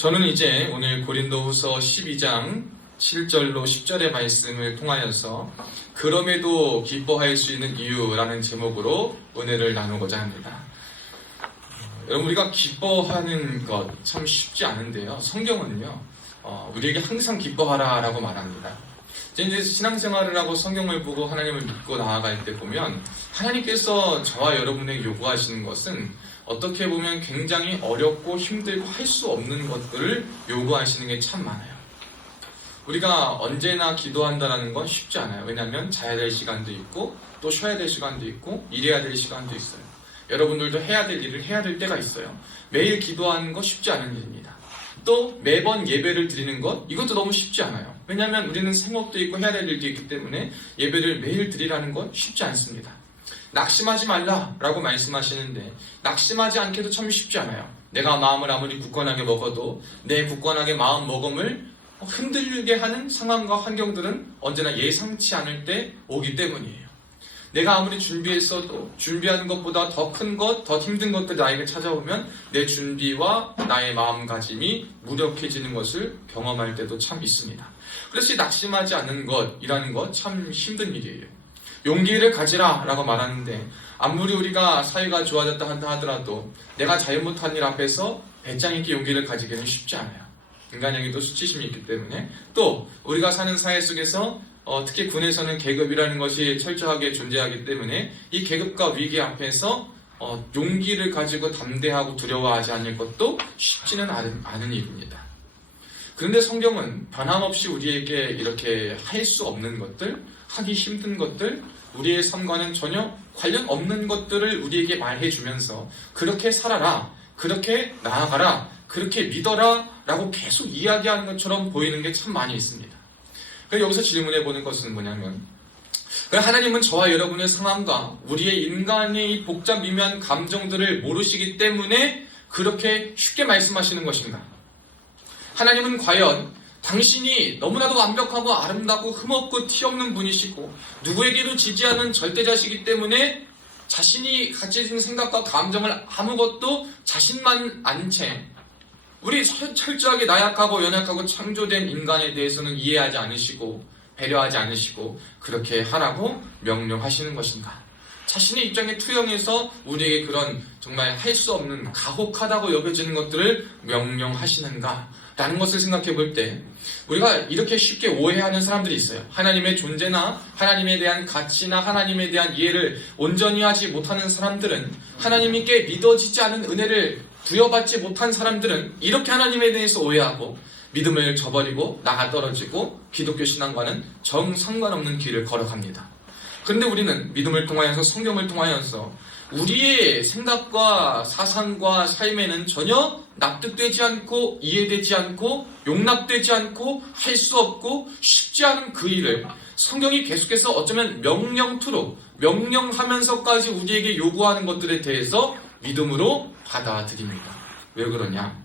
저는 이제 오늘 고린도후서 12장 7절로 10절의 말씀을 통하여서 그럼에도 기뻐할 수 있는 이유라는 제목으로 은혜를 나누고자 합니다. 여러분, 우리가 기뻐하는 것 참 쉽지 않은데요. 성경은요, 우리에게 항상 기뻐하라 라고 말합니다. 이제 신앙생활을 하고 성경을 보고 하나님을 믿고 나아갈 때 보면 하나님께서 저와 여러분에게 요구하시는 것은 어떻게 보면 굉장히 어렵고 힘들고 할 수 없는 것들을 요구하시는 게 참 많아요. 우리가 언제나 기도한다는 건 쉽지 않아요. 왜냐하면 자야 될 시간도 있고 또 쉬어야 될 시간도 있고 일해야 될 시간도 있어요. 여러분들도 해야 될 일을 해야 될 때가 있어요. 매일 기도하는 거 쉽지 않은 일입니다. 또 매번 예배를 드리는 것, 이것도 너무 쉽지 않아요. 왜냐하면 우리는 생업도 있고 해야 될 일도 있기 때문에 예배를 매일 드리라는 건 쉽지 않습니다. 낙심하지 말라라고 말씀하시는데 낙심하지 않게도 참 쉽지 않아요. 내가 마음을 아무리 굳건하게 먹어도 내 굳건하게 마음 먹음을 흔들리게 하는 상황과 환경들은 언제나 예상치 않을 때 오기 때문이에요. 내가 아무리 준비했어도 준비하는 것보다 더 큰 것, 더 힘든 것들이 나에게 찾아오면 내 준비와 나의 마음가짐이 무력해지는 것을 경험할 때도 참 있습니다. 그래서 낙심하지 않는 것이라는 것 참 힘든 일이에요. 용기를 가지라 라고 말하는데 아무리 우리가 사회가 좋아졌다 한다 하더라도 내가 잘못한 일 앞에서 배짱 있게 용기를 가지기는 쉽지 않아요. 인간에게도 수치심이 있기 때문에 또 우리가 사는 사회 속에서 특히 군에서는 계급이라는 것이 철저하게 존재하기 때문에 이 계급과 위기 앞에서 용기를 가지고 담대하고 두려워하지 않을 것도 쉽지는 않은 일입니다. 그런데 성경은 변함없이 우리에게 이렇게 할 수 없는 것들, 하기 힘든 것들, 우리의 삶과는 전혀 관련 없는 것들을 우리에게 말해주면서 그렇게 살아라, 그렇게 나아가라, 그렇게 믿어라 라고 계속 이야기하는 것처럼 보이는 게 참 많이 있습니다. 그래서 여기서 질문해보는 것은 뭐냐면 하나님은 저와 여러분의 상황과 우리의 인간의 복잡 미묘한 감정들을 모르시기 때문에 그렇게 쉽게 말씀하시는 것인가? 하나님은 과연 당신이 너무나도 완벽하고 아름답고 흠없고 티없는 분이시고 누구에게도 지지 않는 절대자시기 때문에 자신이 가진 생각과 감정을 아무것도 자신만 안 채 우리 철저하게 나약하고 연약하고 창조된 인간에 대해서는 이해하지 않으시고 배려하지 않으시고 그렇게 하라고 명령하시는 것인가? 자신의 입장에 투영해서 우리에게 그런 정말 할 수 없는 가혹하다고 여겨지는 것들을 명령하시는가? 라는 것을 생각해 볼 때 우리가 이렇게 쉽게 오해하는 사람들이 있어요. 하나님의 존재나 하나님에 대한 가치나 하나님에 대한 이해를 온전히 하지 못하는 사람들은 하나님께 믿어지지 않은 은혜를 부여받지 못한 사람들은 이렇게 하나님에 대해서 오해하고 믿음을 저버리고 나가 떨어지고 기독교 신앙과는 정상관없는 길을 걸어갑니다. 그런데 우리는 믿음을 통하여서 성경을 통하여서 우리의 생각과 사상과 삶에는 전혀 납득되지 않고 이해되지 않고 용납되지 않고 할 수 없고 쉽지 않은 그 일을 성경이 계속해서 어쩌면 명령투로 명령하면서까지 우리에게 요구하는 것들에 대해서 믿음으로 받아들입니다. 왜 그러냐?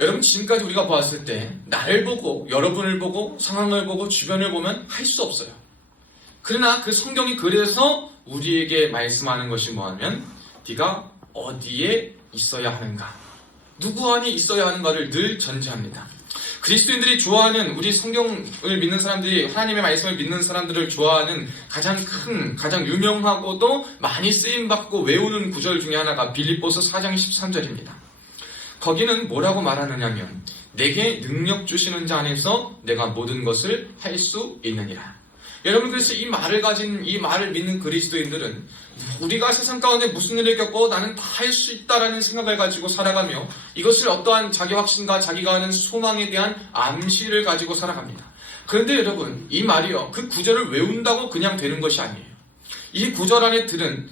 여러분, 지금까지 우리가 보았을 때 나를 보고 여러분을 보고 상황을 보고 주변을 보면 할 수 없어요. 그러나 그 성경이 그래서 우리에게 말씀하는 것이 뭐하면 네가 어디에 있어야 하는가, 누구 안에 있어야 하는가를 늘 전제합니다. 그리스도인들이 좋아하는, 우리 성경을 믿는 사람들이 하나님의 말씀을 믿는 사람들을 좋아하는 가장 큰, 가장 유명하고도 많이 쓰임받고 외우는 구절 중에 하나가 빌립보서 4장 13절입니다. 거기는 뭐라고 말하느냐면 내게 능력 주시는 자 안에서 내가 모든 것을 할 수 있느니라. 여러분, 그래서 이 말을 가진, 이 말을 믿는 그리스도인들은 우리가 세상 가운데 무슨 일을 겪고 나는 다 할 수 있다라는 생각을 가지고 살아가며 이것을 어떠한 자기 확신과 자기가 하는 소망에 대한 암시를 가지고 살아갑니다. 그런데 여러분, 이 말이요, 그 구절을 외운다고 그냥 되는 것이 아니에요. 이 구절 안에 들은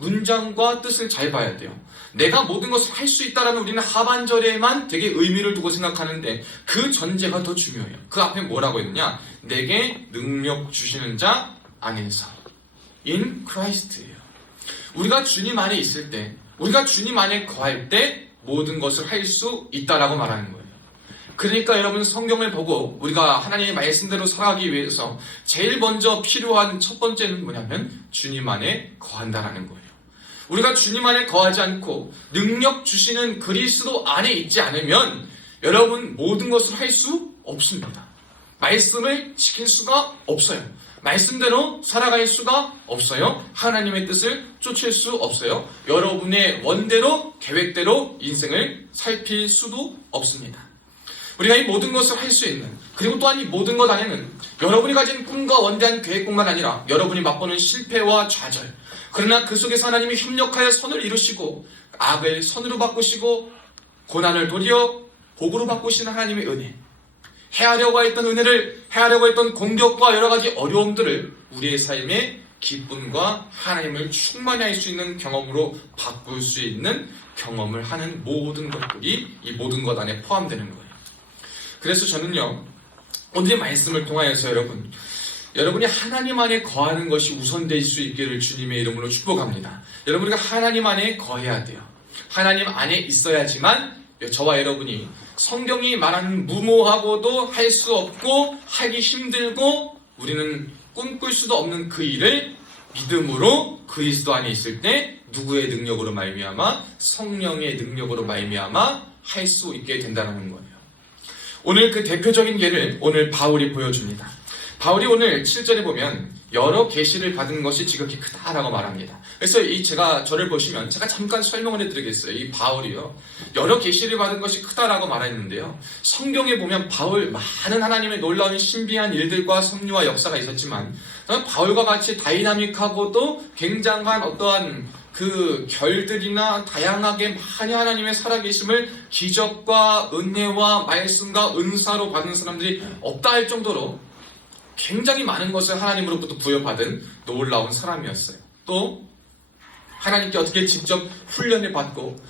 문장과 뜻을 잘 봐야 돼요. 내가 모든 것을 할 수 있다라는 우리는 하반절에만 되게 의미를 두고 생각하는데 그 전제가 더 중요해요. 그 앞에 뭐라고 했느냐? 내게 능력 주시는 자 안에서. In Christ예요. 우리가 주님 안에 있을 때, 우리가 주님 안에 거할 때 모든 것을 할 수 있다라고 말하는 거예요. 그러니까 여러분, 성경을 보고 우리가 하나님의 말씀대로 살아가기 위해서 제일 먼저 필요한 첫 번째는 뭐냐면 주님 안에 거한다라는 거예요. 우리가 주님 안에 거하지 않고 능력 주시는 그리스도 안에 있지 않으면 여러분 모든 것을 할 수 없습니다. 말씀을 지킬 수가 없어요. 말씀대로 살아갈 수가 없어요. 하나님의 뜻을 쫓을 수 없어요. 여러분의 원대로 계획대로 인생을 살필 수도 없습니다. 우리가 이 모든 것을 할 수 있는, 그리고 또한 이 모든 것 안에는 여러분이 가진 꿈과 원대한 계획뿐만 아니라 여러분이 맛보는 실패와 좌절, 그러나 그 속에서 하나님이 협력하여 선을 이루시고 악을 선으로 바꾸시고 고난을 도리어 복으로 바꾸시는 하나님의 은혜, 해하려고 했던 은혜를, 해하려고 했던 공격과 여러 가지 어려움들을 우리의 삶의 기쁨과 하나님을 충만히 할 수 있는 경험으로 바꿀 수 있는 경험을 하는 모든 것들이 이 모든 것 안에 포함되는 거예요. 그래서 저는요, 오늘의 말씀을 통하여서 여러분이 하나님 안에 거하는 것이 우선될 수 있기를 주님의 이름으로 축복합니다. 여러분, 우리가 하나님 안에 거해야 돼요. 하나님 안에 있어야지만 저와 여러분이 성경이 말하는 무모하고도 할 수 없고 하기 힘들고 우리는 꿈꿀 수도 없는 그 일을 믿음으로 그리스도 안에 있을 때 누구의 능력으로 말미암아? 성령의 능력으로 말미암아 할 수 있게 된다는 거예요. 오늘 그 대표적인 예를 오늘 바울이 보여줍니다. 바울이 오늘 7절에 보면 여러 계시를 받은 것이 지극히 크다라고 말합니다. 그래서 저를 보시면 제가 잠깐 설명을 해드리겠어요. 이 바울이요, 여러 계시를 받은 것이 크다라고 말했는데요, 성경에 보면 바울 많은 하나님의 놀라운 신비한 일들과 섭리와 역사가 있었지만 바울과 같이 다이나믹하고도 굉장한 어떠한 그 결들이나 다양하게 많이 하나님의 살아계심을 기적과 은혜와 말씀과 은사로 받은 사람들이 없다 할 정도로 굉장히 많은 것을 하나님으로부터 부여받은 놀라운 사람이었어요. 또 하나님께 어떻게 직접 훈련을 받고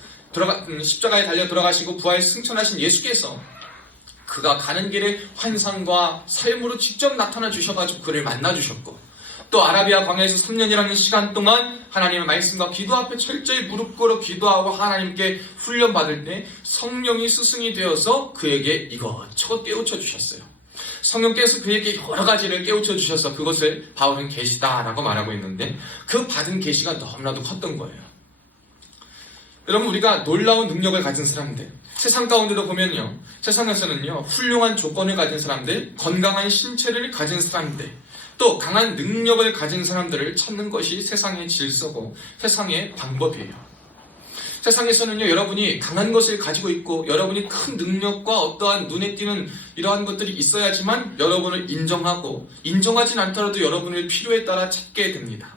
십자가에 달려 돌아가시고 부활 승천하신 예수께서 그가 가는 길에 환상과 삶으로 직접 나타나 주셔가지고 그를 만나 주셨고, 또 아라비아 광야에서 3년이라는 시간 동안 하나님의 말씀과 기도 앞에 철저히 무릎 꿇어 기도하고 하나님께 훈련받을 때 성령이 스승이 되어서 그에게 이것저것 깨우쳐 주셨어요. 성령께서 그에게 여러 가지를 깨우쳐 주셔서 그것을 바울은 계시다라고 말하고 있는데, 그 받은 계시가 너무나도 컸던 거예요. 여러분, 우리가 놀라운 능력을 가진 사람들, 세상 가운데도 보면요, 세상에서는요, 훌륭한 조건을 가진 사람들, 건강한 신체를 가진 사람들, 또 강한 능력을 가진 사람들을 찾는 것이 세상의 질서고 세상의 방법이에요. 세상에서는요, 여러분이 강한 것을 가지고 있고 여러분이 큰 능력과 어떠한 눈에 띄는 이러한 것들이 있어야지만 여러분을 인정하고, 인정하진 않더라도 여러분을 필요에 따라 찾게 됩니다.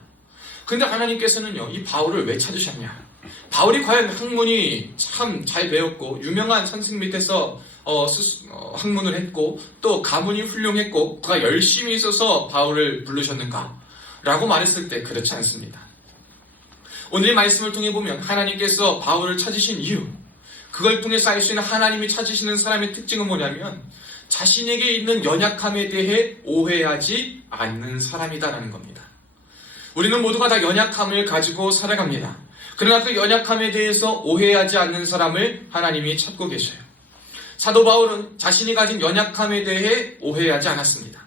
그런데 하나님께서는요, 이 바울을 왜 찾으셨냐? 바울이 과연 학문이 참 잘 배웠고 유명한 선생 밑에서 학문을 했고 또 가문이 훌륭했고 그가 열심히 있어서 바울을 부르셨는가? 라고 말했을 때 그렇지 않습니다. 오늘 말씀을 통해 보면 하나님께서 바울을 찾으신 이유, 그걸 통해서 알 수 있는 하나님이 찾으시는 사람의 특징은 뭐냐면 자신에게 있는 연약함에 대해 오해하지 않는 사람이다라는 겁니다. 우리는 모두가 다 연약함을 가지고 살아갑니다. 그러나 그 연약함에 대해서 오해하지 않는 사람을 하나님이 찾고 계셔요. 사도 바울은 자신이 가진 연약함에 대해 오해하지 않았습니다.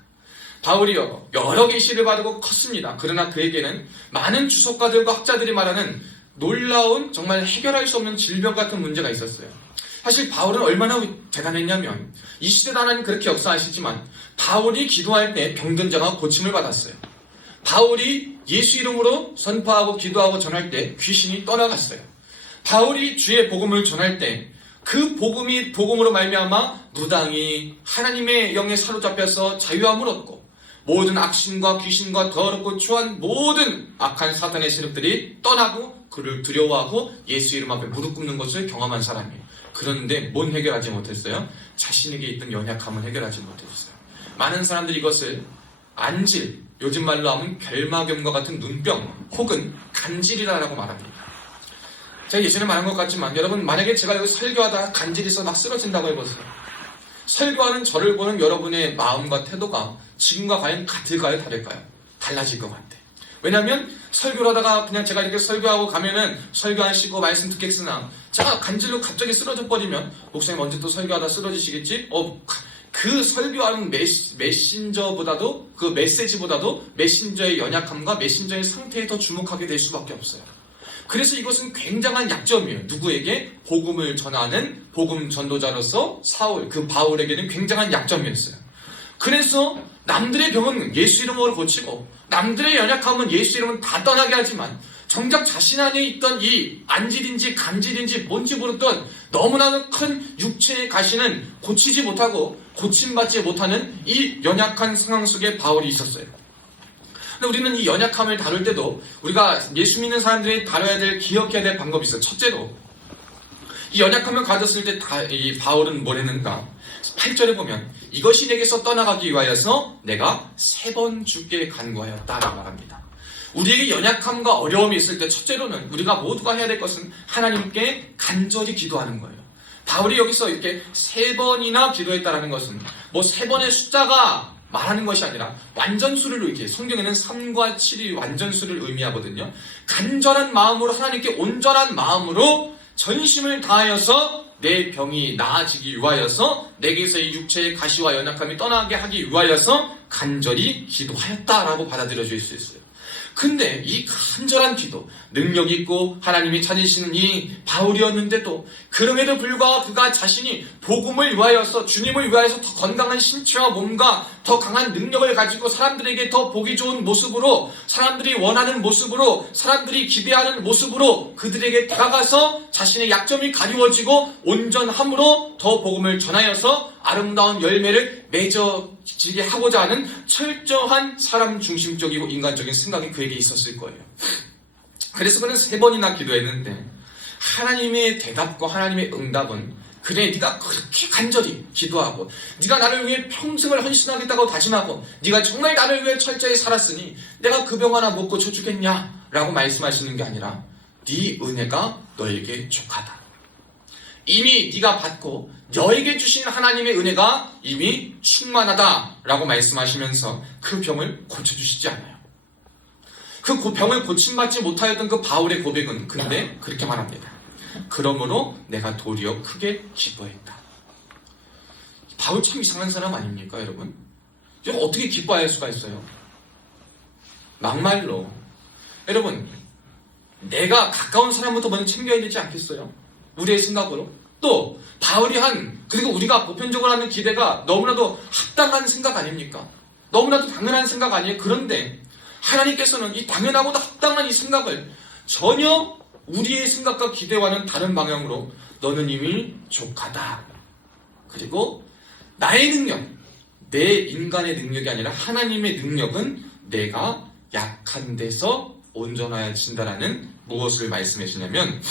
바울이요, 여러 계시를 받고 컸습니다. 그러나 그에게는 많은 주석가들과 학자들이 말하는 놀라운, 정말 해결할 수 없는 질병 같은 문제가 있었어요. 사실 바울은 얼마나 대단했냐면 이 시대도 하나님 그렇게 역사하시지만 바울이 기도할 때 병든 자가 고침을 받았어요. 바울이 예수 이름으로 선포하고 기도하고 전할 때 귀신이 떠나갔어요. 바울이 주의 복음을 전할 때 그 복음으로 말미암아 무당이 하나님의 영에 사로잡혀서 자유함을 얻고 모든 악신과 귀신과 더럽고 추한 모든 악한 사탄의 세력들이 떠나고 그를 두려워하고 예수 이름 앞에 무릎 꿇는 것을 경험한 사람이에요. 그런데 뭔 해결하지 못했어요? 자신에게 있던 연약함을 해결하지 못했어요. 많은 사람들이 이것을 안질, 요즘 말로 하면 결막염과 같은 눈병 혹은 간질이라고 말합니다. 제가 예전에 말한 것 같지만 여러분, 만약에 제가 여기 설교하다가 간질이 있어 막 쓰러진다고 해보세요. 설교하는 저를 보는 여러분의 마음과 태도가 지금과 과연 같을까요? 다를까요? 달라질 것 같아. 왜냐하면 설교를 하다가 그냥 제가 이렇게 설교하고 가면은 설교하시고 말씀 듣겠으나 제가 간질로 갑자기 쓰러져 버리면 목사님 언제 또 설교하다 쓰러지시겠지? 그 설교하는 메신저보다도 그 메시지보다도 메신저의 연약함과 메신저의 상태에 더 주목하게 될 수밖에 없어요. 그래서 이것은 굉장한 약점이에요. 누구에게? 복음을 전하는 복음 전도자로서 사울, 그 바울에게는 굉장한 약점이었어요. 그래서 남들의 병은 예수 이름으로 고치고 남들의 연약함은 예수 이름은 다 떠나게 하지만 정작 자신 안에 있던 이 안질인지 간질인지 뭔지 모르던 너무나도 큰 육체의 가시는 고치지 못하고 고침받지 못하는 이 연약한 상황 속에 바울이 있었어요. 근데 우리는 이 연약함을 다룰 때도 우리가 예수 믿는 사람들이 다뤄야 될, 기억해야 될 방법이 있어요. 첫째로 이 연약함을 가졌을 때 이 바울은 뭘 했는가? 8절에 보면 이것이 내게서 떠나가기 위하여서 내가 3번 주께 간구하였다라고 말합니다. 우리에게 연약함과 어려움이 있을 때 첫째로는 우리가 모두가 해야 될 것은 하나님께 간절히 기도하는 거예요. 바울이 여기서 이렇게 3번이나 기도했다라는 것은 뭐 3번의 숫자가 말하는 것이 아니라 완전수를 이렇게 성경에는 3과 7이 완전수를 의미하거든요. 간절한 마음으로 하나님께 온전한 마음으로 전심을 다하여서 내 병이 나아지기 위하여서 내게서의 육체의 가시와 연약함이 떠나게 하기 위하여서 간절히 기도하였다라고 받아들여질 수 있어요. 근데 이 간절한 기도, 능력 있고 하나님이 찾으시는 이 바울이었는데도 그럼에도 불구하고 그가 자신이 복음을 위하여서, 주님을 위하여서 더 건강한 신체와 몸과 더 강한 능력을 가지고 사람들에게 더 보기 좋은 모습으로, 사람들이 원하는 모습으로, 사람들이 기대하는 모습으로 그들에게 다가가서 자신의 약점이 가리워지고 온전함으로 더 복음을 전하여서 아름다운 열매를 맺어지게 하고자 하는 철저한 사람 중심적이고 인간적인 생각이 그에게 있었을 거예요. 그래서 그는 3번이나 기도했는데 하나님의 대답과 하나님의 응답은 그래, 네가 그렇게 간절히 기도하고 네가 나를 위해 평생을 헌신하겠다고 다짐하고 네가 정말 나를 위해 철저히 살았으니 내가 그 병 하나 못 고쳐주겠냐 라고 말씀하시는 게 아니라 네 은혜가 너에게 족하다. 이미 네가 받고 너에게 주신 하나님의 은혜가 이미 충만하다라고 말씀하시면서 그 병을 고쳐주시지 않아요. 그 병을 고침받지 못하였던 그 바울의 고백은 근데 그렇게 말합니다. 그러므로 내가 도리어 크게 기뻐했다. 바울 참 이상한 사람 아닙니까, 여러분? 이거 어떻게 기뻐할 수가 있어요? 막말로. 여러분, 내가 가까운 사람부터 먼저 챙겨야 되지 않겠어요? 우리의 생각으로. 또 바울이 그리고 우리가 보편적으로 하는 기대가 너무나도 합당한 생각 아닙니까? 너무나도 당연한 생각 아니에요? 그런데 하나님께서는 이 당연하고도 합당한 이 생각을 전혀 우리의 생각과 기대와는 다른 방향으로 너는 이미 족하다. 그리고 나의 능력, 내 인간의 능력이 아니라 하나님의 능력은 내가 약한 데서 온전해진다라는 무엇을 말씀해 주냐면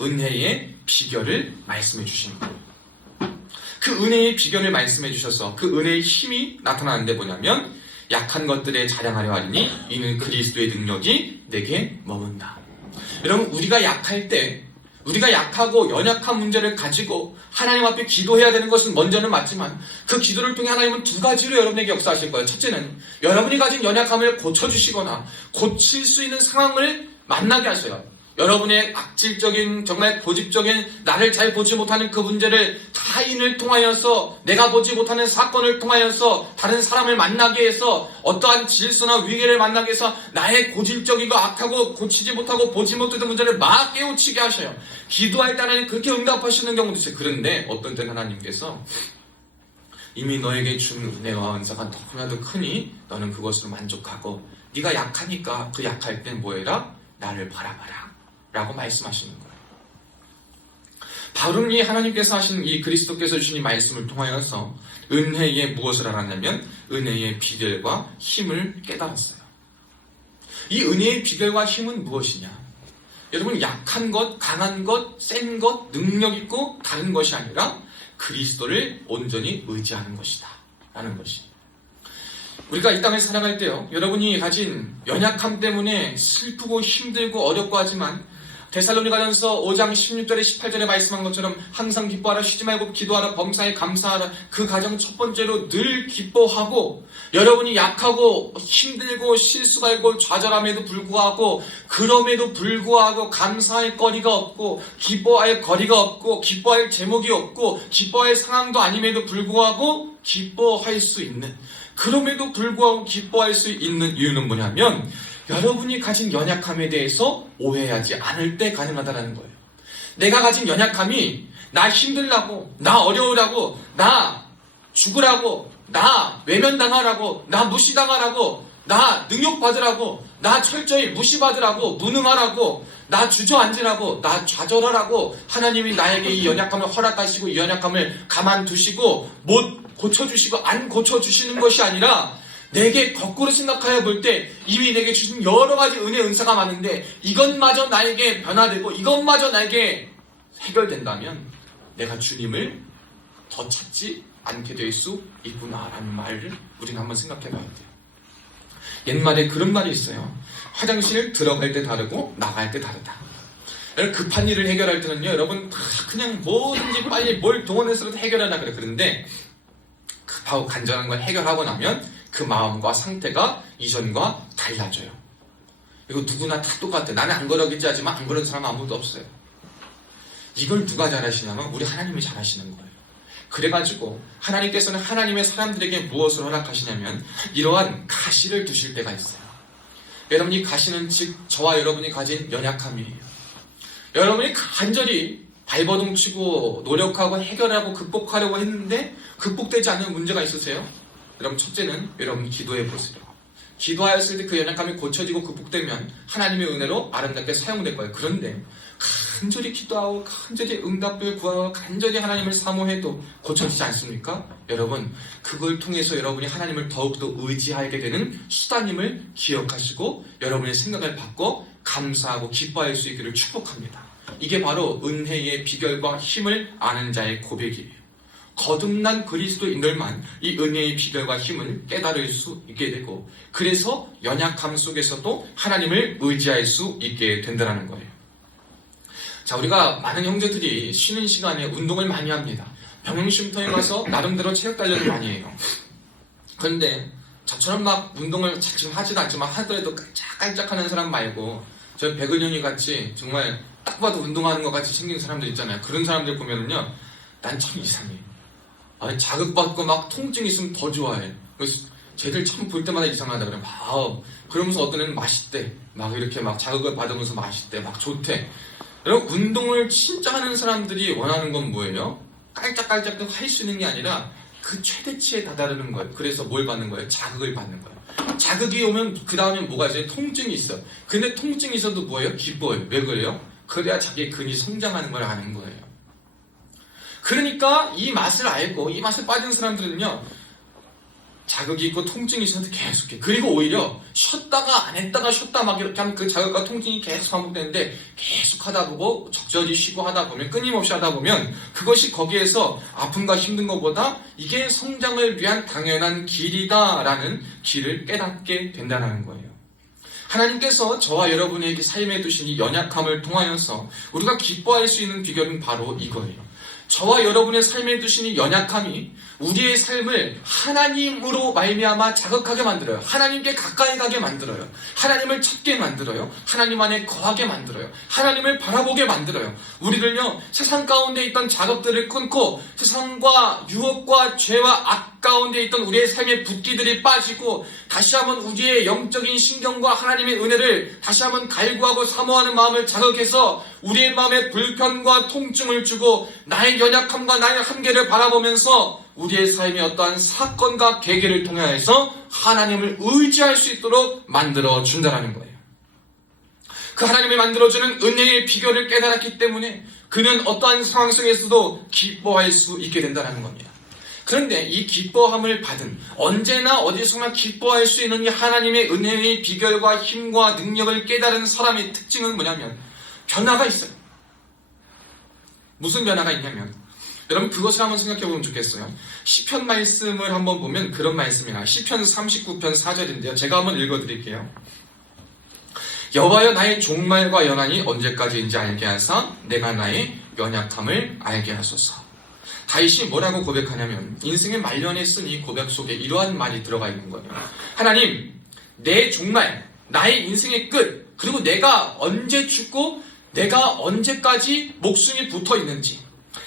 은혜의 비결을 말씀해 주시는 거예요. 그 은혜의 비결을 말씀해 주셔서 그 은혜의 힘이 나타나는데 뭐냐면 약한 것들에 자랑하려 하리니 이는 그리스도의 능력이 내게 머문다. 여러분, 우리가 약할 때, 우리가 약하고 연약한 문제를 가지고 하나님 앞에 기도해야 되는 것은 먼저는 맞지만 그 기도를 통해 하나님은 2가지로 여러분에게 역사하실 거예요. 첫째는 여러분이 가진 연약함을 고쳐주시거나 고칠 수 있는 상황을 만나게 하셔요. 여러분의 악질적인, 정말 고집적인, 나를 잘 보지 못하는 그 문제를 타인을 통하여서, 내가 보지 못하는 사건을 통하여서 다른 사람을 만나게 해서 어떠한 질서나 위계를 만나게 해서 나의 고질적이고 악하고 고치지 못하고 보지 못했던 문제를 막 깨우치게 하셔요. 기도할 때 하나님 그렇게 응답하시는 경우도 있어요. 그런데 어떤 때는 하나님께서 이미 너에게 준 은혜와 은사가 너무나도 크니 너는 그것으로 만족하고 네가 약하니까 그 약할 땐 뭐해라? 나를 바라봐라 라고 말씀하시는 거예요. 바울은 이 하나님께서 하신 이 그리스도께서 주신 이 말씀을 통하여서 은혜의 무엇을 알았냐면 은혜의 비결과 힘을 깨달았어요. 이 은혜의 비결과 힘은 무엇이냐? 여러분, 약한 것, 강한 것, 센 것, 능력 있고 다른 것이 아니라 그리스도를 온전히 의지하는 것이다 라는 것이. 우리가 이 땅을 살아갈 때요, 여러분이 가진 연약함 때문에 슬프고 힘들고 어렵고 하지만 데살로니가전서 5장 16절에 18절에 말씀한 것처럼 항상 기뻐하라, 쉬지 말고 기도하라, 범사에 감사하라. 그 가정 첫 번째로 늘 기뻐하고, 여러분이 약하고 힘들고 실수가 있고 좌절함에도 불구하고, 그럼에도 불구하고 감사할 거리가 없고 기뻐할 거리가 없고 기뻐할 제목이 없고 기뻐할 상황도 아님에도 불구하고 기뻐할 수 있는, 그럼에도 불구하고 기뻐할 수 있는 이유는 뭐냐면 여러분이 가진 연약함에 대해서 오해하지 않을 때 가능하다는 거예요. 내가 가진 연약함이 나 힘들라고, 나 어려우라고, 나 죽으라고, 나 외면당하라고, 나 무시당하라고, 나 능욕받으라고, 나 철저히 무시받으라고, 무능하라고, 나 주저앉으라고, 나 좌절하라고 하나님이 나에게 이 연약함을 허락하시고 이 연약함을 가만두시고 못 고쳐주시고 안 고쳐주시는 것이 아니라 내게 거꾸로 생각하여 볼 때 이미 내게 주신 여러 가지 은혜 은사가 많은데 이것마저 나에게 변화되고 이것마저 나에게 해결된다면 내가 주님을 더 찾지 않게 될 수 있구나라는 말을 우리는 한번 생각해 봐야 돼요. 옛말에 그런 말이 있어요. 화장실 들어갈 때 다르고 나갈 때 다르다. 여러분 급한 일을 해결할 때는요, 여러분 다 그냥 뭐든지 빨리 뭘 동원해서라도 해결하라 그래. 그런데 급하고 간절한 걸 해결하고 나면 그 마음과 상태가 이전과 달라져요. 이거 누구나 다 똑같아. 나는 안 그러겠지 하지만 안 그런 사람 아무도 없어요. 이걸 누가 잘하시냐면 우리 하나님이 잘하시는 거예요. 그래가지고 하나님께서는 하나님의 사람들에게 무엇을 허락하시냐면 이러한 가시를 두실 때가 있어요. 여러분이 가시는 즉 저와 여러분이 가진 연약함이에요. 여러분이 간절히 발버둥 치고 노력하고 해결하고 극복하려고 했는데 극복되지 않는 문제가 있으세요? 여러분 첫째는 여러분 기도해 보세요. 기도하였을 때 그 연약함이 고쳐지고 극복되면 하나님의 은혜로 아름답게 사용될 거예요. 그런데 간절히 기도하고 간절히 응답을 구하고 간절히 하나님을 사모해도 고쳐지지 않습니까? 여러분 그걸 통해서 여러분이 하나님을 더욱더 의지하게 되는 수단임을 기억하시고 여러분의 생각을 바꿔 감사하고 기뻐할 수 있기를 축복합니다. 이게 바로 은혜의 비결과 힘을 아는 자의 고백이에요. 거듭난 그리스도인들만 이 은혜의 비결과 힘을 깨달을 수 있게 되고 그래서 연약함 속에서도 하나님을 의지할 수 있게 된다는 거예요. 자, 우리가 많은 형제들이 쉬는 시간에 운동을 많이 합니다. 병영쉼터에 가서 나름대로 체력 단련을 많이 해요. 그런데 저처럼 막 운동을 지금 하지도 않지만 하더라도 깔짝깔짝하는 사람 말고 저희 백은영이 같이 정말 딱 봐도 운동하는 것 같이 생긴 사람들 있잖아요. 그런 사람들 보면은요, 난 참 이상해. 아니, 자극받고 막 통증 있으면 더 좋아해. 그래서 쟤들 참 볼 때마다 이상하다 그래. 그러면서 어떤 애는 맛있대. 막 이렇게 막 자극을 받으면서 맛있대. 막 좋대. 여러분 운동을 진짜 하는 사람들이 원하는 건 뭐예요? 깔짝깔짝 할 수 있는 게 아니라 그 최대치에 다다르는 거예요. 그래서 뭘 받는 거예요? 자극을 받는 거예요. 자극이 오면 그 다음에 뭐가 있어요? 통증이 있어. 근데 통증이 있어도 뭐예요? 기뻐요. 왜 그래요? 그래야 자기의 근이 성장하는 걸 아는 거예요. 그러니까 이 맛을 알고 이 맛에 빠진 사람들은요, 자극이 있고 통증이 있어도 계속해. 그리고 오히려 쉬었다가 안 했다가 쉬었다 막 이렇게 하면 그 자극과 통증이 계속 반복되는데 계속 하다 보고 적절히 쉬고 하다 보면 끊임없이 하다 보면 그것이 거기에서 아픔과 힘든 것보다 이게 성장을 위한 당연한 길이다라는 길을 깨닫게 된다는 거예요. 하나님께서 저와 여러분에게 삶에 두신 이 연약함을 통하여서 우리가 기뻐할 수 있는 비결은 바로 이거예요. 저와 여러분의 삶에 두신 이 연약함이 우리의 삶을 하나님으로 말미암아 자극하게 만들어요. 하나님께 가까이 가게 만들어요. 하나님을 찾게 만들어요. 하나님 안에 거하게 만들어요. 하나님을 바라보게 만들어요. 우리를요, 세상 가운데 있던 자극들을 끊고 세상과 유혹과 죄와 악 가운데 있던 우리의 삶의 붓기들이 빠지고 다시 한번 우리의 영적인 신경과 하나님의 은혜를 다시 한번 갈구하고 사모하는 마음을 자극해서 우리의 마음에 불편과 통증을 주고 나의 연약함과 나의 한계를 바라보면서 우리의 삶의 어떠한 사건과 계기를 통해서 하나님을 의지할 수 있도록 만들어 준다는 거예요. 그 하나님이 만들어주는 은혜의 비결을 깨달았기 때문에 그는 어떠한 상황 속에서도 기뻐할 수 있게 된다는 겁니다. 그런데 이 기뻐함을 받은 언제나 어디서나 기뻐할 수 있는 이 하나님의 은혜의 비결과 힘과 능력을 깨달은 사람의 특징은 뭐냐면 변화가 있어요. 무슨 변화가 있냐면 여러분 그것을 한번 생각해 보면 좋겠어요. 시편 말씀을 한번 보면 그런 말씀이 나와요. 시편 39편 4절인데요. 제가 한번 읽어드릴게요. 여호와여 나의 종말과 연한이 언제까지인지 알게 하사 내가 나의 연약함을 알게 하소서. 다윗이 뭐라고 고백하냐면 인생의 말년에 쓴 이 고백 속에 이러한 말이 들어가 있는 거예요. 하나님, 내 종말, 나의 인생의 끝, 그리고 내가 언제 죽고 내가 언제까지 목숨이 붙어 있는지,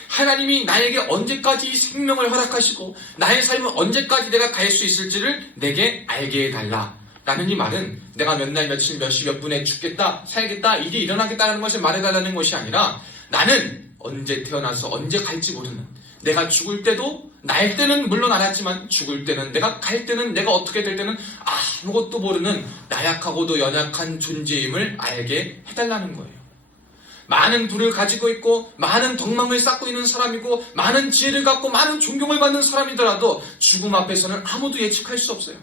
하나님이 나에게 언제까지 생명을 허락하시고 나의 삶은 언제까지 내가 갈 수 있을지를 내게 알게 해달라 라는 이 말은 내가 몇 날, 며칠, 몇 시, 몇 분에 죽겠다, 살겠다, 일이 일어나겠다는 것을 말해달라는 것이 아니라 나는 언제 태어나서 언제 갈지 모르는, 내가 죽을 때도, 날 때는 물론 알았지만 죽을 때는, 내가 갈 때는, 내가 어떻게 될 때는 아무것도 모르는 나약하고도 연약한 존재임을 알게 해달라는 거예요. 많은 부를 가지고 있고 많은 덕망을 쌓고 있는 사람이고 많은 지혜를 갖고 많은 존경을 받는 사람이더라도 죽음 앞에서는 아무도 예측할 수 없어요.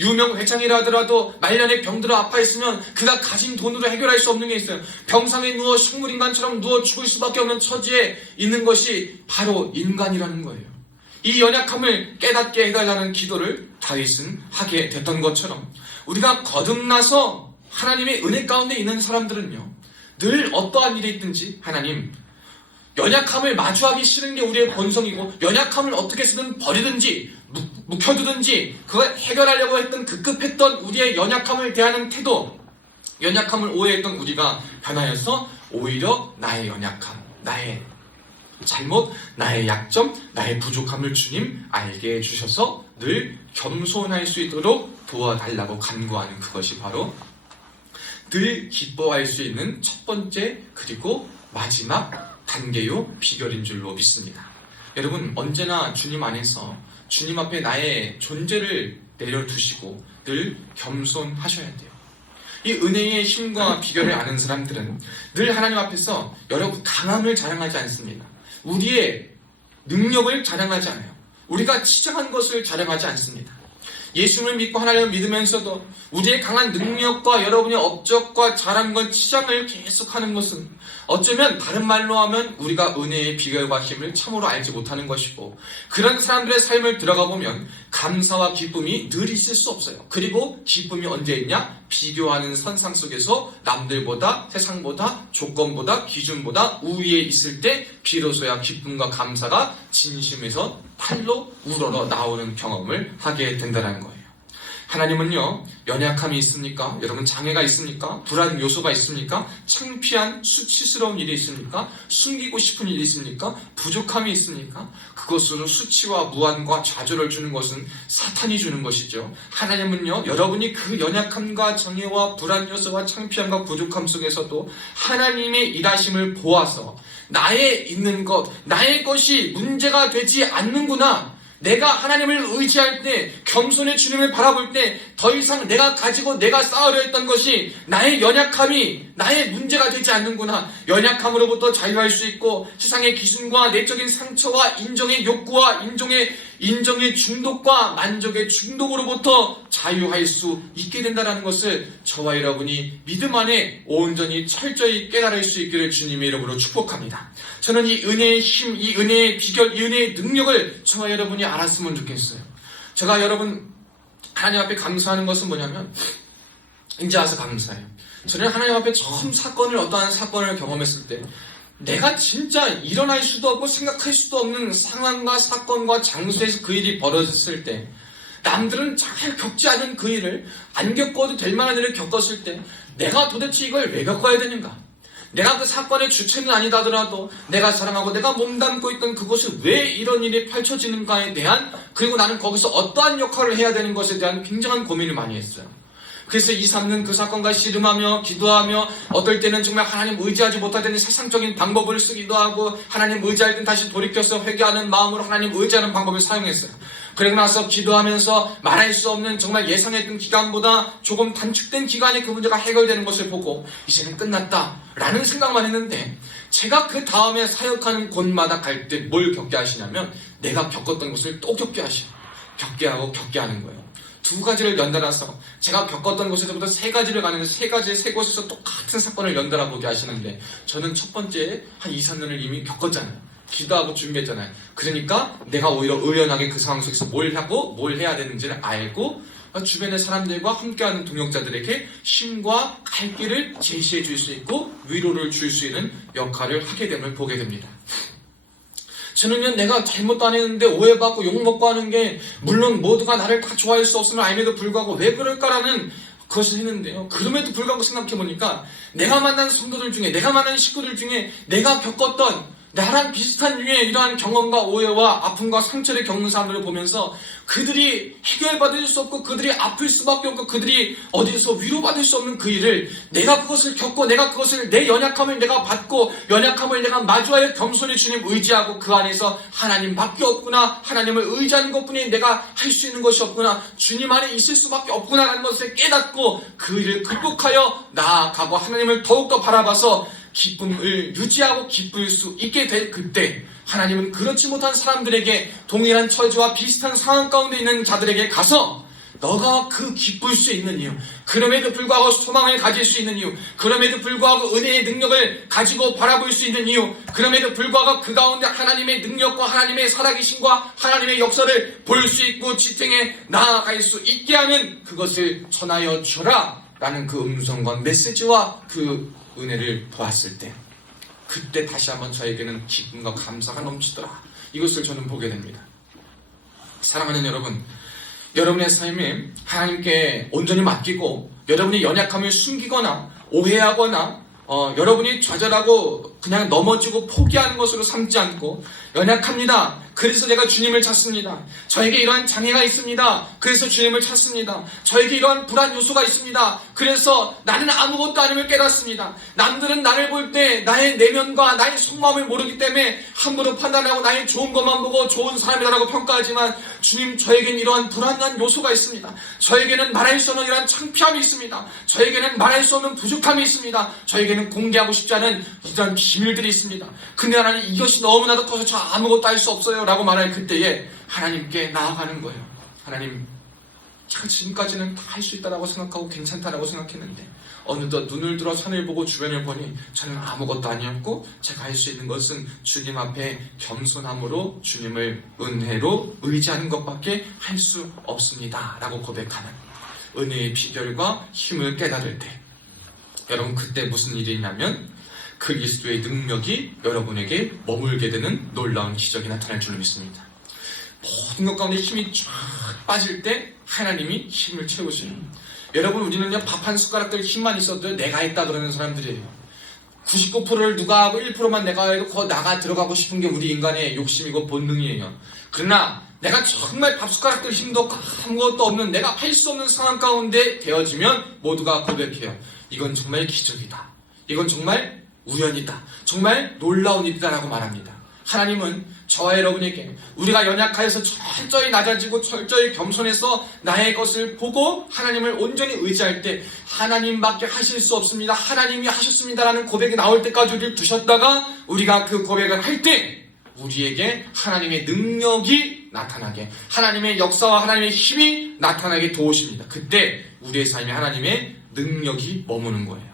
유명 회장이라 하더라도 말년에 병들어 아파있으면 그가 가진 돈으로 해결할 수 없는 게 있어요. 병상에 누워 식물인간처럼 누워 죽을 수밖에 없는 처지에 있는 것이 바로 인간이라는 거예요. 이 연약함을 깨닫게 해달라는 기도를 다윗은 하게 됐던 것처럼 우리가 거듭나서 하나님의 은혜 가운데 있는 사람들은요, 늘 어떠한 일이 있든지 하나님, 연약함을 마주하기 싫은 게 우리의 본성이고 연약함을 어떻게 쓰든 버리든지 묵혀두든지 그걸 해결하려고 했던 급급했던 우리의 연약함을 대하는 태도, 연약함을 오해했던 우리가 변하여서 오히려 나의 연약함, 나의 잘못, 나의 약점, 나의 부족함을 주님 알게 해주셔서 늘 겸손할 수 있도록 도와달라고 간구하는 그것이 바로 늘 기뻐할 수 있는 첫 번째 그리고 마지막 단계요 비결인 줄로 믿습니다. 여러분, 언제나 주님 안에서 주님 앞에 나의 존재를 내려두시고 늘 겸손하셔야 돼요. 이 은혜의 힘과 비결을 아는 사람들은 늘 하나님 앞에서 여러분 강함을 자랑하지 않습니다. 우리의 능력을 자랑하지 않아요. 우리가 치장한 것을 자랑하지 않습니다. 예수를 믿고 하나님을 믿으면서도 우리의 강한 능력과 여러분의 업적과 자랑과 치장을 계속하는 것은 어쩌면 다른 말로 하면 우리가 은혜의 비결과 힘을 참으로 알지 못하는 것이고, 그런 사람들의 삶을 들어가 보면 감사와 기쁨이 늘 있을 수 없어요. 그리고 기쁨이 언제 있냐? 비교하는 선상 속에서 남들보다, 세상보다, 조건보다, 기준보다 우위에 있을 때 비로소야 기쁨과 감사가 진심에서 팔로 우러러 나오는 경험을 하게 된다는 거예요. 하나님은요, 연약함이 있습니까? 여러분, 장애가 있습니까? 불안 요소가 있습니까? 창피한 수치스러운 일이 있습니까? 숨기고 싶은 일이 있습니까? 부족함이 있습니까? 그것으로 수치와 무한과 좌절을 주는 것은 사탄이 주는 것이죠. 하나님은요, 여러분이 그 연약함과 장애와 불안 요소와 창피함과 부족함 속에서도 하나님의 일하심을 보아서 나의 있는 것, 나의 것이 문제가 되지 않는구나, 내가 하나님을 의지할 때, 겸손히 주님을 바라볼 때 더 이상 내가 가지고 내가 쌓으려 했던 것이 나의 연약함이 나의 문제가 되지 않는구나, 연약함으로부터 자유할 수 있고 세상의 기준과 내적인 상처와 인정의 욕구와 인정의 중독과 만족의 중독으로부터 자유할 수 있게 된다는 것을 저와 여러분이 믿음 안에 온전히 철저히 깨달을 수 있기를 주님의 이름으로 축복합니다. 저는 이 은혜의 힘, 이 은혜의 비결, 이 은혜의 능력을 저와 여러분이 알았으면 좋겠어요. 제가 여러분 하나님 앞에 감사하는 것은 뭐냐면, 이제 와서 감사해요. 저는 하나님 앞에 처음 어떠한 사건을 경험했을 때 내가 진짜 일어날 수도 없고 생각할 수도 없는 상황과 사건과 장소에서 그 일이 벌어졌을 때, 남들은 잘 겪지 않은 그 일을 안 겪어도 될 만한 일을 겪었을 때 내가 도대체 이걸 왜 겪어야 되는가? 내가 그 사건의 주체는 아니다 하더라도 내가 사랑하고 내가 몸담고 있던 그것이 왜 이런 일이 펼쳐지는가에 대한, 그리고 나는 거기서 어떠한 역할을 해야 되는 것에 대한 굉장한 고민을 많이 했어요. 그래서 2, 3년 그 사건과 씨름하며 기도하며, 어떨 때는 정말 하나님 의지하지 못할 때는 세상적인 방법을 쓰기도 하고, 하나님 의지할 때는 다시 돌이켜서 회개하는 마음으로 하나님 의지하는 방법을 사용했어요. 그러고 나서 기도하면서 말할 수 없는 정말 예상했던 기간보다 조금 단축된 기간에 그 문제가 해결되는 것을 보고 이제는 끝났다 라는 생각만 했는데, 제가 그 다음에 사역하는 곳마다 갈 때 뭘 겪게 하시냐면, 내가 겪었던 것을 또 겪게 하셔요. 겪게 하고 겪게 하는 거예요. 두 가지를 연달아서 제가 겪었던 곳에서부터 세 가지를 가는 세 곳에서 똑같은 사건을 연달아 보게 하시는데, 저는 첫 번째 한 2, 3년을 이미 겪었잖아요. 기도하고 준비했잖아요. 그러니까 내가 오히려 의연하게 그 상황 속에서 뭘 하고 뭘 해야 되는지를 알고 주변의 사람들과 함께하는 동역자들에게 힘과 갈 길을 제시해 줄 수 있고 위로를 줄 수 있는 역할을 하게 됨을 보게 됩니다. 저는요, 내가 잘못도 안 했는데 오해받고 욕먹고 하는 게, 물론 모두가 나를 다 좋아할 수 없음을 알면도 불구하고 왜 그럴까라는 그것을 했는데요, 그럼에도 불구하고 생각해보니까 내가 만난 성도들 중에, 내가 만난 식구들 중에 내가 겪었던 나랑 비슷한 류의 이러한 경험과 오해와 아픔과 상처를 겪는 사람들을 보면서 그들이 해결받을 수 없고 그들이 아플 수밖에 없고 그들이 어디서 위로받을 수 없는 그 일을 내가 그것을 겪고 내가 그것을 내 연약함을 내가 받고 연약함을 내가 마주하여 겸손히 주님 의지하고 그 안에서 하나님밖에 없구나, 하나님을 의지하는 것뿐이 내가 할 수 있는 것이 없구나, 주님 안에 있을 수밖에 없구나라는 것을 깨닫고 그 일을 극복하여 나아가고 하나님을 더욱더 바라봐서 기쁨을 유지하고 기쁠 수 있게 될 그때 하나님은 그렇지 못한 사람들에게 동일한 처지와 비슷한 상황 가운데 있는 자들에게 가서 너가 그 기쁠 수 있는 이유, 그럼에도 불구하고 소망을 가질 수 있는 이유, 그럼에도 불구하고 은혜의 능력을 가지고 바라볼 수 있는 이유, 그럼에도 불구하고 그 가운데 하나님의 능력과 하나님의 살아계심과 하나님의 역사를 볼 수 있고 지탱해 나아갈 수 있게 하는 그것을 전하여 주라 라는 그 음성과 메시지와 그 은혜를 보았을 때 그때 다시 한번 저에게는 기쁨과 감사가 넘치더라. 이것을 저는 보게 됩니다. 사랑하는 여러분, 여러분의 삶에 하나님께 온전히 맡기고 여러분이 연약함을 숨기거나 오해하거나 여러분이 좌절하고 그냥 넘어지고 포기하는 것으로 삼지 않고 연약합니다. 그래서 내가 주님을 찾습니다. 저에게 이러한 장애가 있습니다. 그래서 주님을 찾습니다. 저에게 이러한 불안 요소가 있습니다. 그래서 나는 아무것도 아님을 깨닫습니다. 남들은 나를 볼 때 나의 내면과 나의 속마음을 모르기 때문에 함부로 판단하고 나의 좋은 것만 보고 좋은 사람이라고 평가하지만 주님, 저에게는 이러한 불안한 요소가 있습니다. 저에게는 말할 수 없는 이러한 창피함이 있습니다. 저에게는 말할 수 없는 부족함이 있습니다. 저에게는 공개하고 싶지 않은 이러한 비밀들이 있습니다. 근데 하나님, 이것이 너무나도 커서 저 아무것도 할 수 없어요 라고 말할 그때에 하나님께 나아가는 거예요. 하나님, 제가 지금까지는 다 할 수 있다라고 생각하고 괜찮다라고 생각했는데 어느덧 눈을 들어 산을 보고 주변을 보니 저는 아무것도 아니었고 제가 할 수 있는 것은 주님 앞에 겸손함으로 주님을 은혜로 의지하는 것밖에 할 수 없습니다 라고 고백하는 은혜의 비결과 힘을 깨달을 때 여러분, 그때 무슨 일이 있냐면 그리스도의 능력이 여러분에게 머물게 되는 놀라운 기적이 나타날 줄 믿습니다. 모든 것 가운데 힘이 쫙 빠질 때 하나님이 힘을 채우세요. 여러분, 우리는요, 밥 한 숟가락들 힘만 있어도 내가 했다 그러는 사람들이에요. 99%를 누가 하고 1%만 내가 해도 거 나가 들어가고 싶은 게 우리 인간의 욕심이고 본능이에요. 그러나 내가 정말 밥 숟가락들 힘도 없고 아무것도 없는 내가 할 수 없는 상황 가운데 되어지면 모두가 고백해요. 이건 정말 기적이다. 이건 정말 우연이다. 정말 놀라운 일이다 라고 말합니다. 하나님은 저와 여러분에게 우리가 연약하여서 철저히 낮아지고 철저히 겸손해서 나의 것을 보고 하나님을 온전히 의지할 때 하나님밖에 하실 수 없습니다. 하나님이 하셨습니다라는 고백이 나올 때까지 우리를 두셨다가 우리가 그 고백을 할 때 우리에게 하나님의 능력이 나타나게, 하나님의 역사와 하나님의 힘이 나타나게 도우십니다. 그때 우리의 삶에 하나님의 능력이 머무는 거예요.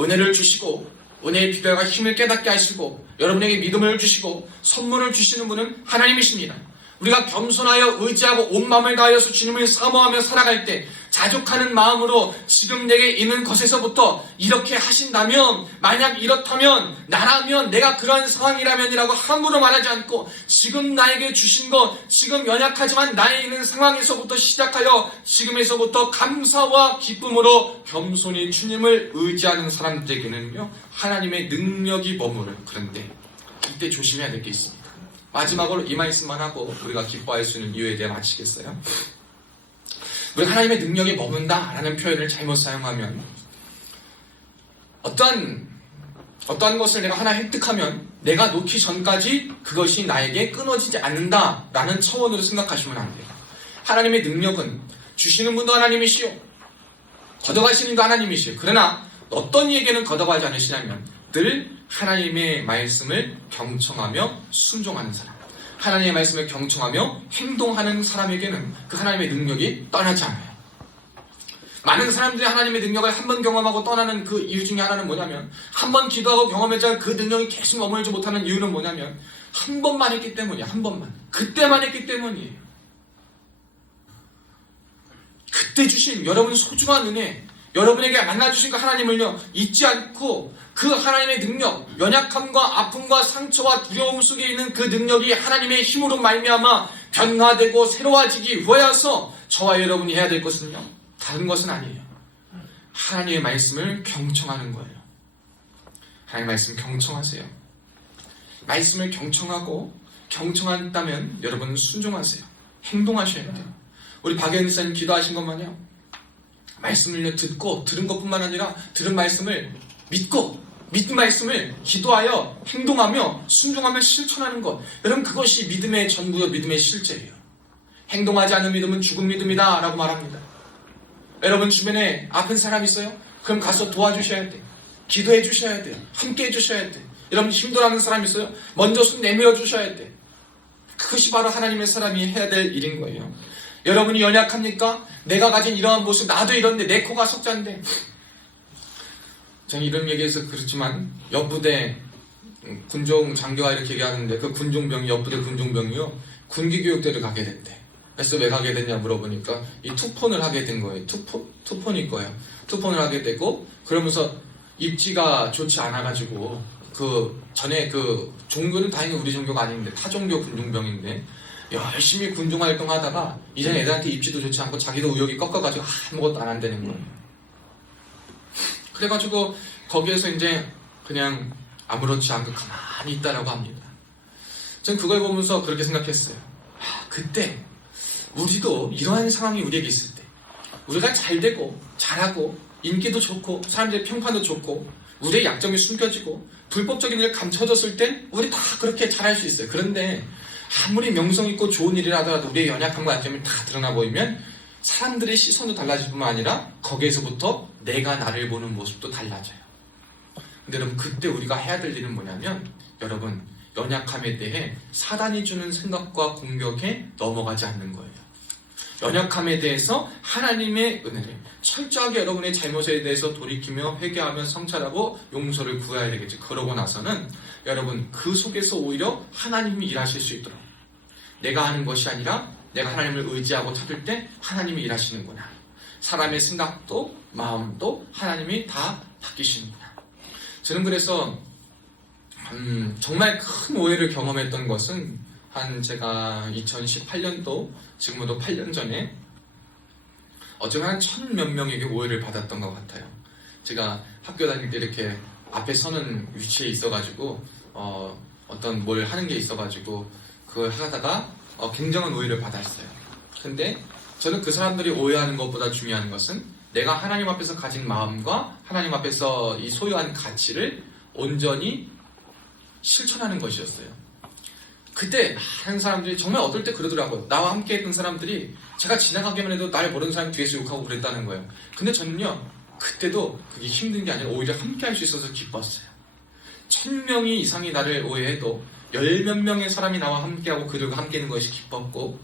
은혜를 주시고 은혜의 비결과 힘을 깨닫게 하시고 여러분에게 믿음을 주시고 선물을 주시는 분은 하나님이십니다. 우리가 겸손하여 의지하고 온 마음을 다하여서 주님을 사모하며 살아갈 때 자족하는 마음으로 지금 내게 있는 것에서부터 이렇게 하신다면, 만약 이렇다면, 나라면, 내가 그런 상황이라면이라고 함부로 말하지 않고 지금 나에게 주신 것, 지금 연약하지만 나에 있는 상황에서부터 시작하여 지금에서부터 감사와 기쁨으로 겸손히 주님을 의지하는 사람들에게는요, 하나님의 능력이 머무르는, 그런데 이때 조심해야 될 게 있습니다. 마지막으로 이 말씀만 하고 우리가 기뻐할 수 있는 이유에 대해 마치겠어요. 우리가 하나님의 능력이 머문다라는 표현을 잘못 사용하면 어떠한 것을 내가 하나 획득하면 내가 놓기 전까지 그것이 나에게 끊어지지 않는다라는 차원으로 생각하시면 안 돼요. 하나님의 능력은 주시는 분도 하나님이시요 걷어가시는 분도 하나님이시요. 그러나 어떤 이에게는 걷어가지 않으시냐면 늘 하나님의 말씀을 경청하며 순종하는 사람, 하나님의 말씀을 경청하며 행동하는 사람에게는 그 하나님의 능력이 떠나지 않아요. 많은 사람들이 하나님의 능력을 한 번 경험하고 떠나는 그 이유 중에 하나는 뭐냐면, 한 번 기도하고 경험했지만 그 능력이 계속 머물지 못하는 이유는 뭐냐면 한 번만 했기 때문이에요. 한 번만, 그때만 했기 때문이에요. 그때 주신 여러분 소중한 은혜, 여러분에게 만나주신 그 하나님을요 잊지 않고 그 하나님의 능력, 연약함과 아픔과 상처와 두려움 속에 있는 그 능력이 하나님의 힘으로 말미암아 변화되고 새로워지기 위하여서 저와 여러분이 해야 될 것은요, 다른 것은 아니에요. 하나님의 말씀을 경청하는 거예요. 하나님의 말씀 경청하세요. 말씀을 경청한다면 여러분 순종하세요. 행동하셔야 돼요. 우리 박예은 목사님 기도하신 것만요. 말씀을 듣고 들은 것뿐만 아니라 들은 말씀을 믿고 믿은 말씀을 기도하여 행동하며 순종하며 실천하는 것. 여러분 그것이 믿음의 전부요 믿음의 실제예요. 행동하지 않는 믿음은 죽은 믿음이다 라고 말합니다. 여러분 주변에 아픈 사람 있어요? 그럼 가서 도와주셔야 돼요. 기도해 주셔야 돼요. 함께 해주셔야 돼요. 여러분 힘들어하는 사람 있어요? 먼저 손 내밀어 주셔야 돼요. 그것이 바로 하나님의 사람이 해야 될 일인 거예요. 여러분이 연약합니까? 내가 가진 이러한 모습 나도 이런데 내 코가 석자인데. 저는 이런 얘기해서 그렇지만 옆부대 군종 장교가 이렇게 얘기하는데 그 군종병이 옆부대 군종병이요 군기교육대를 가게 됐대. 그래서 왜 가게 됐냐 물어보니까 이 투폰을 하게 된 거예요. 투폰일 거예요. 투폰을 하게 되고 그러면서 입지가 좋지 않아가지고 그 전에 그 종교는 다행히 우리 종교가 아닌데 타종교 군종병인데 열심히 군종 활동하다가 이제 애들한테 입지도 좋지 않고 자기도 의욕이 꺾어가지고 아무것도 안 한다는 거예요. 그래가지고 거기에서 이제 그냥 아무렇지 않고 가만히 있다라고 합니다. 전 그걸 보면서 그렇게 생각했어요. 그때 우리도 이러한 상황이 우리에게 있을 때 우리가 잘 되고 잘하고 인기도 좋고 사람들의 평판도 좋고 우리의 약점이 숨겨지고 불법적인 일 감춰졌을 땐 우리 다 그렇게 잘할 수 있어요. 그런데 아무리 명성 있고 좋은 일이라 하더라도 우리의 연약함과 약점이 다 드러나 보이면 사람들의 시선도 달라질 뿐만 아니라 거기에서부터 내가 나를 보는 모습도 달라져요. 근데 여러분 그때 우리가 해야 될 일은 뭐냐면 여러분 연약함에 대해 사단이 주는 생각과 공격에 넘어가지 않는 거예요. 연약함에 대해서 하나님의 은혜를 철저하게 여러분의 잘못에 대해서 돌이키며 회개하며 성찰하고 용서를 구해야 되겠죠. 그러고 나서는 여러분 그 속에서 오히려 하나님이 일하실 수 있도록 내가 하는 것이 아니라 내가 하나님을 의지하고 찾을 때 하나님이 일하시는구나. 사람의 생각도 마음도 하나님이 다 바뀌시는구나. 저는 그래서 정말 큰 오해를 경험했던 것은 제가 2018년도 지금부터 8년 전에 어쩌면 한 1000몇 명에게 오해를 받았던 것 같아요. 제가 학교 다닐 때 이렇게 앞에 서는 위치에 있어가지고 어떤 뭘 하는 게 있어가지고 그걸 하다가 굉장한 오해를 받았어요. 근데 저는 그 사람들이 오해하는 것보다 중요한 것은 내가 하나님 앞에서 가진 마음과 하나님 앞에서 이 소유한 가치를 온전히 실천하는 것이었어요. 그때 많은 사람들이 정말 어떨 때 그러더라고요. 나와 함께 했던 사람들이 제가 지나가기만 해도 날 모르는 사람이 뒤에서 욕하고 그랬다는 거예요. 근데 저는요 그때도 그게 힘든 게 아니라 오히려 함께 할 수 있어서 기뻤어요. 1000명이 이상이 나를 오해해도 10몇 명의 사람이 나와 함께하고 그들과 함께 있는 것이 기뻤고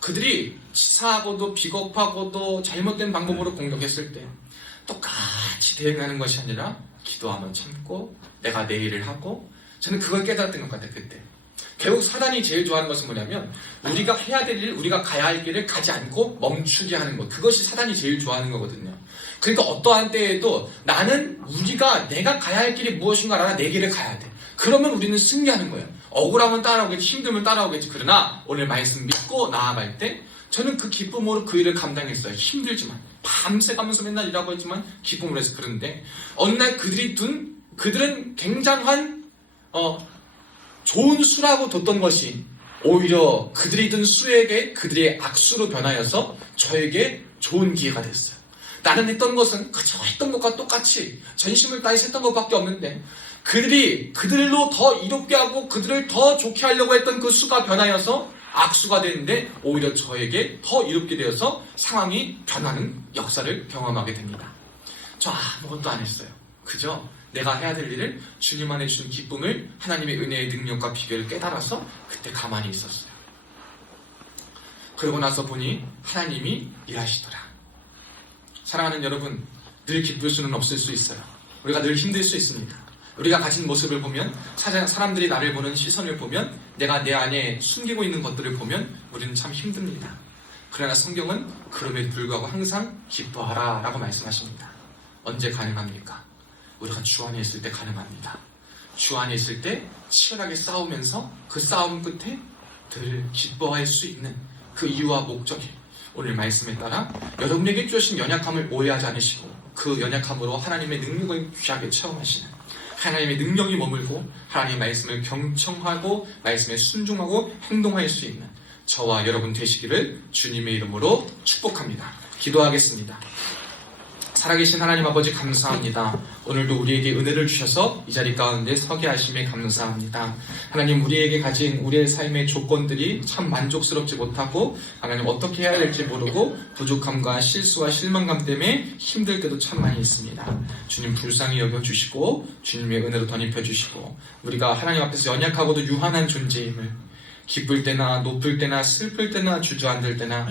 그들이 치사하고도 비겁하고도 잘못된 방법으로 공격했을 때 똑같이 대응하는 것이 아니라 기도하며 참고 내가 내 일을 하고 저는 그걸 깨달았던 것 같아요. 그때 결국 사단이 제일 좋아하는 것은 뭐냐면 우리가 해야 될 일, 우리가 가야 할 길을 가지 않고 멈추게 하는 것. 그것이 사단이 제일 좋아하는 거거든요. 그러니까 어떠한 때에도 나는 내가 가야 할 길이 무엇인가 알아 내 길을 가야 돼. 그러면 우리는 승리하는 거예요. 억울하면 따라오겠지, 힘들면 따라오겠지. 그러나 오늘 말씀 믿고 나아갈 때 저는 그 기쁨으로 그 일을 감당했어요. 힘들지만 밤새 가면서 맨날 일하고 했지만 기쁨으로 해서. 그런데 어느 날 그들은 굉장한 좋은 수라고 뒀던 것이 오히려 그들이 든 수에게 그들의 악수로 변하여서 저에게 좋은 기회가 됐어요. 나는 했던 것은 그저 했던 것과 똑같이 전심을 다해서 했던 것밖에 없는데 그들로 더 이롭게 하고 그들을 더 좋게 하려고 했던 그 수가 변하여서 악수가 되는데 오히려 저에게 더 이롭게 되어서 상황이 변하는 역사를 경험하게 됩니다. 저 아무것도 안 했어요. 그저 내가 해야 될 일을 주님 안에 주신 기쁨을 하나님의 은혜의 능력과 비결을 깨달아서 그때 가만히 있었어요. 그러고 나서 보니 하나님이 일하시더라. 사랑하는 여러분, 늘 기쁠 수는 없을 수 있어요. 우리가 늘 힘들 수 있습니다. 우리가 가진 모습을 보면 사람들이 나를 보는 시선을 보면 내가 내 안에 숨기고 있는 것들을 보면 우리는 참 힘듭니다. 그러나 성경은 그럼에도 불구하고 항상 기뻐하라 라고 말씀하십니다. 언제 가능합니까? 우리가 주 안에 있을 때 가능합니다. 주 안에 있을 때 치열하게 싸우면서 그 싸움 끝에 늘 기뻐할 수 있는 그 이유와 목적이 오늘 말씀에 따라 여러분에게 주신 연약함을 오해하지 않으시고 그 연약함으로 하나님의 능력을 귀하게 체험하시는 하나님의 능력이 머물고 하나님의 말씀을 경청하고 말씀에 순종하고 행동할 수 있는 저와 여러분 되시기를 주님의 이름으로 축복합니다. 기도하겠습니다. 살아계신 하나님 아버지 감사합니다. 오늘도 우리에게 은혜를 주셔서 이 자리 가운데 서게 하심에 감사합니다. 하나님, 우리에게 가진 우리의 삶의 조건들이 참 만족스럽지 못하고 하나님 어떻게 해야 될지 모르고 부족함과 실수와 실망감 때문에 힘들 때도 참 많이 있습니다. 주님 불쌍히 여겨주시고 주님의 은혜로 덧입혀 주시고 우리가 하나님 앞에서 연약하고도 유한한 존재임을 기쁠 때나 높을 때나 슬플 때나 주저앉을 때나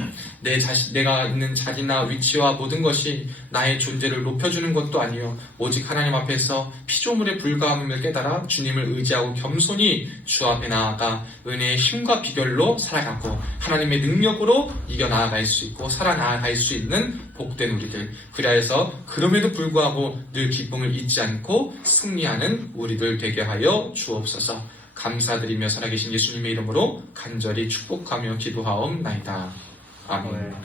내가 있는 자리나 위치와 모든 것이 나의 존재를 높여주는 것도 아니요 오직 하나님 앞에서 피조물에 불과함을 깨달아 주님을 의지하고 겸손히 주 앞에 나아가 은혜의 힘과 비결로 살아가고 하나님의 능력으로 이겨나아갈 수 있고 살아나아갈 수 있는 복된 우리들, 그리하여서 그럼에도 불구하고 늘 기쁨을 잊지 않고 승리하는 우리들 되게 하여 주옵소서. 감사드리며 살아계신 예수님의 이름으로 간절히 축복하며 기도하옵나이다. 아멘.